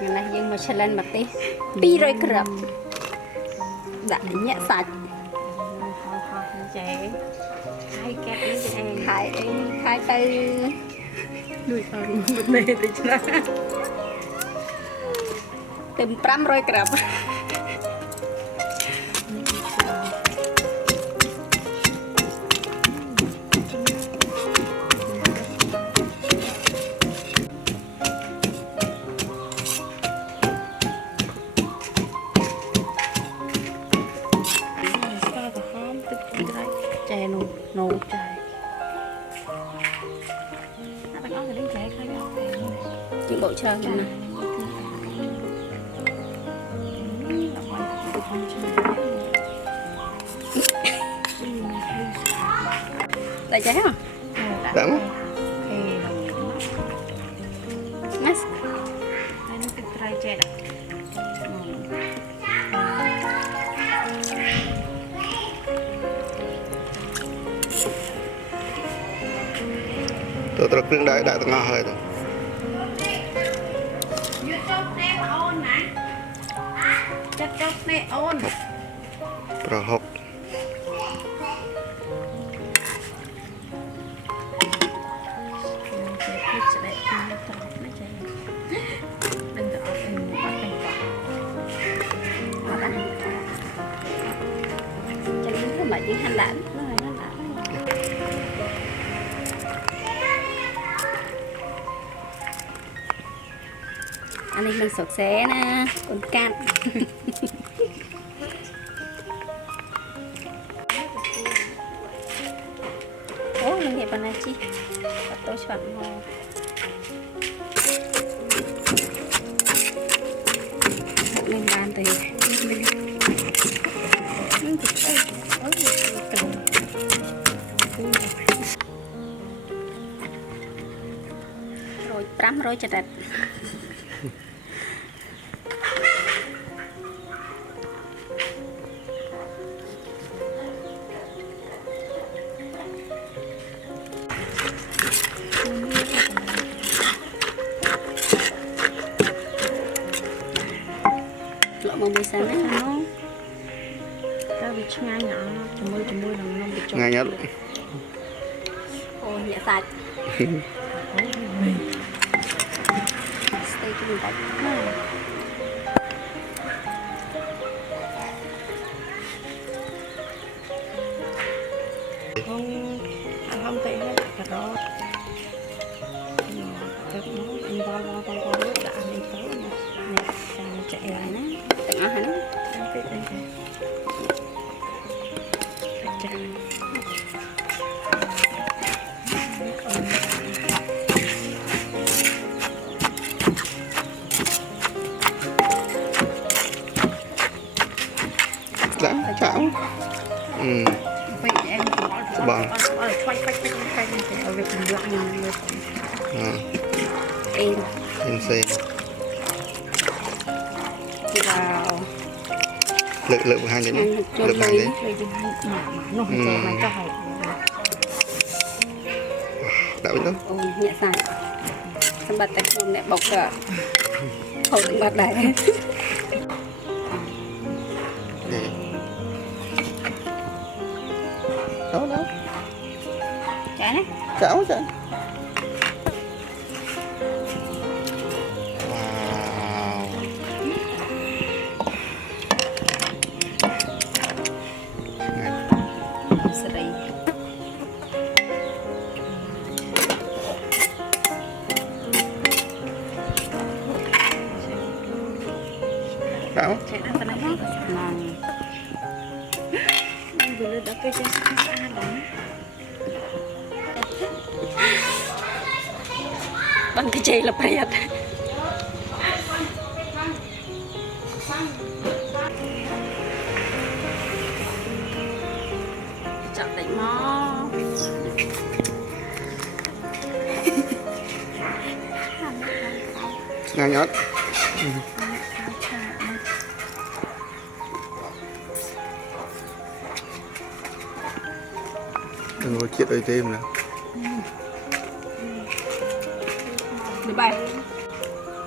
ngày nay nhưng mà challenge mặt tí pi rồi crab đã nhẹ sạch trẻ hai cái hai tay đuổi phần một mê thì chưa tìm pram rồi crab chè nô chè nó đang có cái đứa chè khai nhau những bộ chơi này đại trái không đắng nice đây nó cái trai chè tôi tập trung đại đại ngõ hơi rồi chắc này ôn pro học mà những hành lãng anh ấy mình sọt xé nè con cạn ô mình đẹp này chi tôi chọn ngon lên bàn thì rồi trắm rồi chặt lọ một buổi sáng đấy nó cái bị ngay nhỏ chùm môi lần nó bị trộn ngay nhất ôi nhẹ sạch stay chung tay không tệ hết cả đó cái nó anh vào nước đã anh tới này càng chạy lại nó tặng nó hắn cái đây chàng đã chảo vậy em bằng quay ở việc mình lại mình em em xem vào lực lượng hai đến lực hai đến nó chè mà cho hỏi đã biết đâu ôi nhẹ sạch xong bật tay không để bọc cả hậu tự bật đấy đó đó trái này chảo chảo wow sẽ đây chảo chạy ra phần này mà anh vừa lên đã cây cho ăn đó bằng cái chè là phải chọn đánh mò ngang nhót đừng có chuyện đôi tim nè đi bay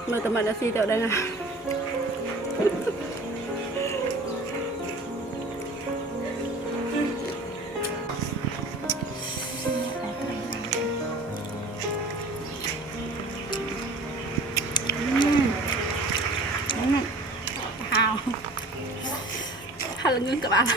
Mưa tầm đã xì tiểu đây nè. Hào là ngưng các bạn.